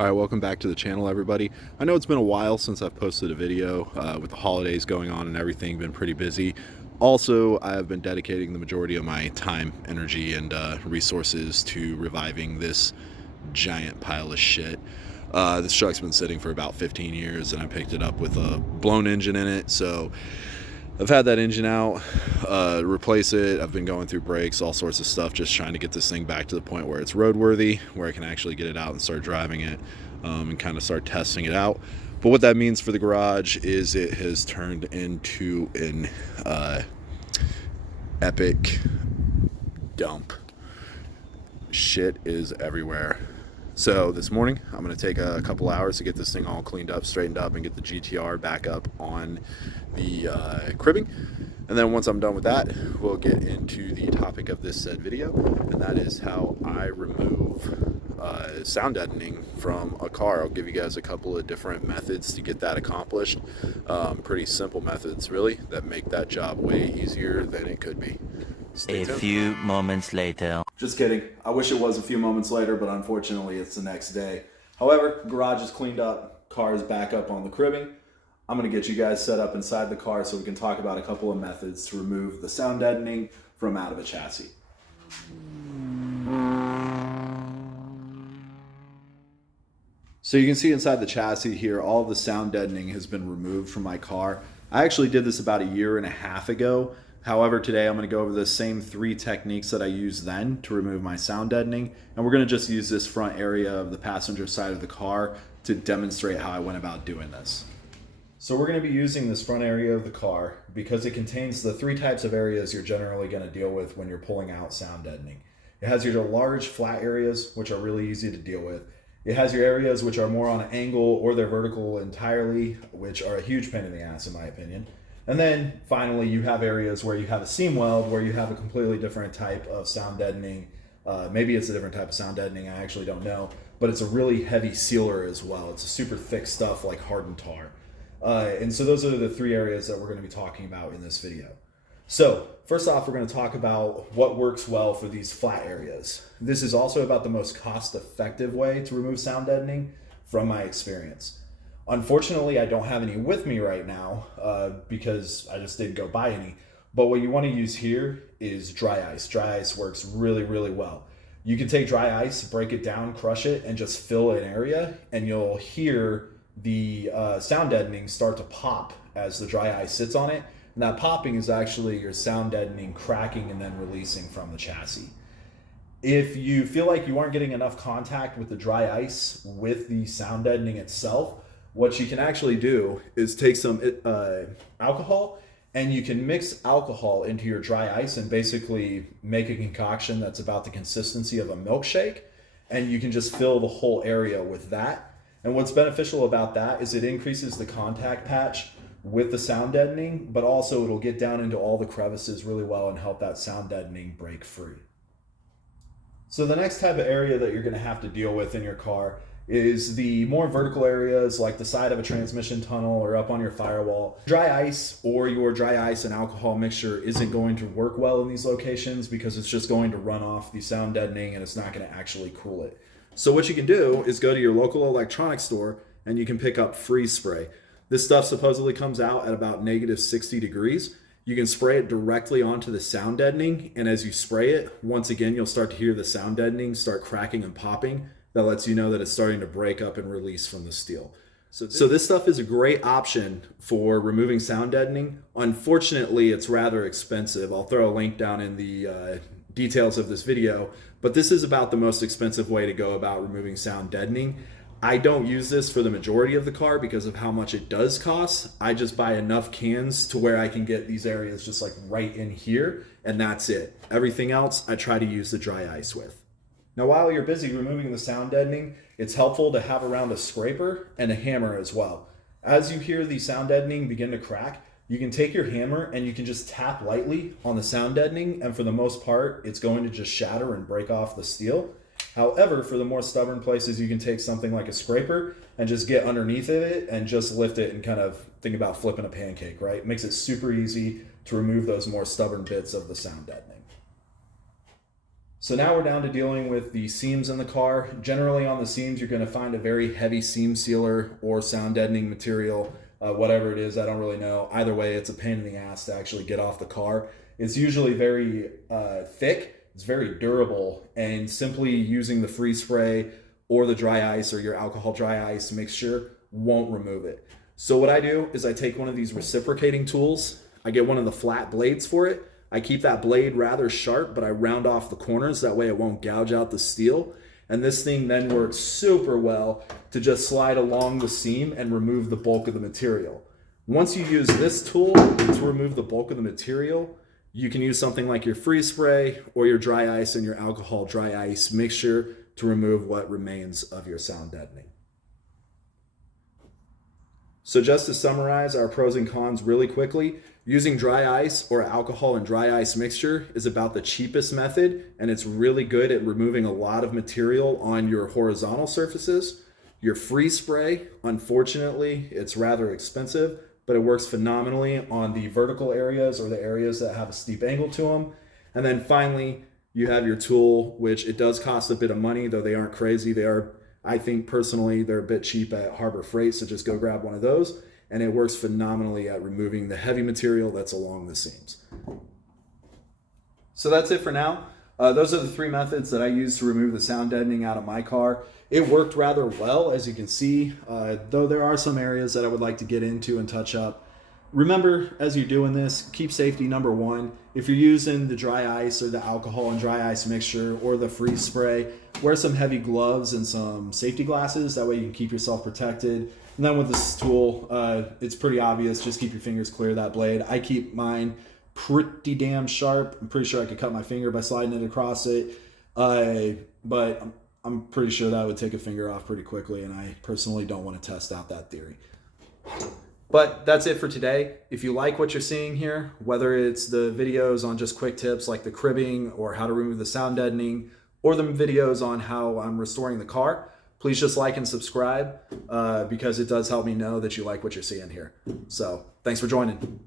Alright, welcome back to the channel, everybody. I know it's been a while since I've posted a video with the holidays going on and everything, been pretty busy. Also, I've been dedicating the majority of my time, energy, and resources to reviving this giant pile of shit. This truck's been sitting for about 15 years and I picked it up with a blown engine in it, so I've had that engine out, replace it. I've been going through brakes, all sorts of stuff, just trying to get this thing back to the point where it's roadworthy, where I can actually get it out and start driving it and kind of start testing it out. But what that means for the garage is it has turned into an epic dump. Shit is everywhere. So this morning, I'm going to take a couple hours to get this thing all cleaned up, straightened up, and get the GTR back up on the cribbing. And then once I'm done with that, we'll get into the topic of this said video, and that is how I remove sound deadening from a car. I'll give you guys a couple of different methods to get that accomplished. Pretty simple methods, really, that make that job way easier than it could be. A few moments later. Just kidding. I wish it was a few moments later, but unfortunately it's the next day. However, garage is cleaned up, car is back up on the cribbing. I'm going to get you guys set up inside the car so we can talk about a couple of methods to remove the sound deadening from out of a chassis. So you can see inside the chassis here, all of the sound deadening has been removed from my car. I actually did this about a year and a half ago. However, today I'm going to go over the same 3 techniques that I used then to remove my sound deadening, and we're going to just use this front area of the passenger side of the car to demonstrate how I went about doing this. So we're going to be using this front area of the car because it contains the 3 types of areas you're generally going to deal with when you're pulling out sound deadening. It has your large flat areas, which are really easy to deal with. It has your areas which are more on an angle or they're vertical entirely, which are a huge pain in the ass in my opinion. And then finally, you have areas where you have a seam weld, where you have a completely different type of sound deadening. Maybe it's a different type of sound deadening, I actually don't know. But it's a really heavy sealer as well. It's a super thick stuff like hardened tar. And so those are the 3 areas that we're going to be talking about in this video. So first off, we're going to talk about what works well for these flat areas. This is also about the most cost-effective way to remove sound deadening from my experience. Unfortunately, I don't have any with me right now because I just didn't go buy any. But what you want to use here is dry ice. Dry ice works really, really well. You can take dry ice, break it down, crush it, and just fill an area, and you'll hear the sound deadening start to pop as the dry ice sits on it. And that popping is actually your sound deadening cracking and then releasing from the chassis. If you feel like you aren't getting enough contact with the dry ice with the sound deadening itself, what you can actually do is take some alcohol, and you can mix alcohol into your dry ice and basically make a concoction that's about the consistency of a milkshake, and you can just fill the whole area with that. And what's beneficial about that is it increases the contact patch with the sound deadening, but also it'll get down into all the crevices really well and help that sound deadening break free. So the next type of area that you're going to have to deal with in your car is the more vertical areas like the side of a transmission tunnel or up on your firewall. Dry ice or your dry ice and alcohol mixture isn't going to work well in these locations because it's just going to run off the sound deadening and it's not going to actually cool it. So what you can do is go to your local electronics store and you can pick up freeze spray. This stuff supposedly comes out at about -60 degrees. You can spray it directly onto the sound deadening, and as you spray it, once again, you'll start to hear the sound deadening start cracking and popping. That lets you know that it's starting to break up and release from the steel. So this stuff is a great option for removing sound deadening. Unfortunately, it's rather expensive. I'll throw a link down in the details of this video, but this is about the most expensive way to go about removing sound deadening. I don't use this for the majority of the car because of how much it does cost. I just buy enough cans to where I can get these areas just like right in here, and that's it. Everything else I try to use the dry ice with. Now, while you're busy removing the sound deadening, it's helpful to have around a scraper and a hammer as well. As you hear the sound deadening begin to crack, you can take your hammer and you can just tap lightly on the sound deadening, and for the most part, it's going to just shatter and break off the steel. However, for the more stubborn places, you can take something like a scraper and just get underneath of it and just lift it and kind of think about flipping a pancake, right? It makes it super easy to remove those more stubborn bits of the sound deadening. So now we're down to dealing with the seams in the car. Generally on the seams, you're going to find a very heavy seam sealer or sound deadening material, whatever it is, I don't really know. Either way, it's a pain in the ass to actually get off the car. It's usually very thick, it's very durable, and simply using the freeze spray or the dry ice or your alcohol dry ice mixture won't remove it. So what I do is I take one of these reciprocating tools, I get one of the flat blades for it, I keep that blade rather sharp, but I round off the corners, that way it won't gouge out the steel. And this thing then works super well to just slide along the seam and remove the bulk of the material. Once you use this tool to remove the bulk of the material, you can use something like your freeze spray or your dry ice and your alcohol dry ice mixture to remove what remains of your sound deadening. So just to summarize our pros and cons really quickly, using dry ice or alcohol and dry ice mixture is about the cheapest method, and it's really good at removing a lot of material on your horizontal surfaces. Your freeze spray, unfortunately, it's rather expensive, but it works phenomenally on the vertical areas or the areas that have a steep angle to them. And then finally, you have your tool, which it does cost a bit of money, though they aren't crazy. They are, I think personally, they're a bit cheap at Harbor Freight, so just go grab one of those. And it works phenomenally at removing the heavy material that's along the seams. So that's it for now. Those are the three methods that I use to remove the sound deadening out of my car. It worked rather well, as you can see, though there are some areas that I would like to get into and touch up. Remember, as you're doing this, keep safety number one. If you're using the dry ice or the alcohol and dry ice mixture or the freeze spray, wear some heavy gloves and some safety glasses. That way you can keep yourself protected. And then with this tool, it's pretty obvious. Just keep your fingers clear of that blade. I keep mine pretty damn sharp. I'm pretty sure I could cut my finger by sliding it across it. But I'm pretty sure that would take a finger off pretty quickly, and I personally don't want to test out that theory. But that's it for today. If you like what you're seeing here, whether it's the videos on just quick tips like the cribbing or how to remove the sound deadening, or the videos on how I'm restoring the car, please just like and subscribe because it does help me know that you like what you're seeing here. So thanks for joining.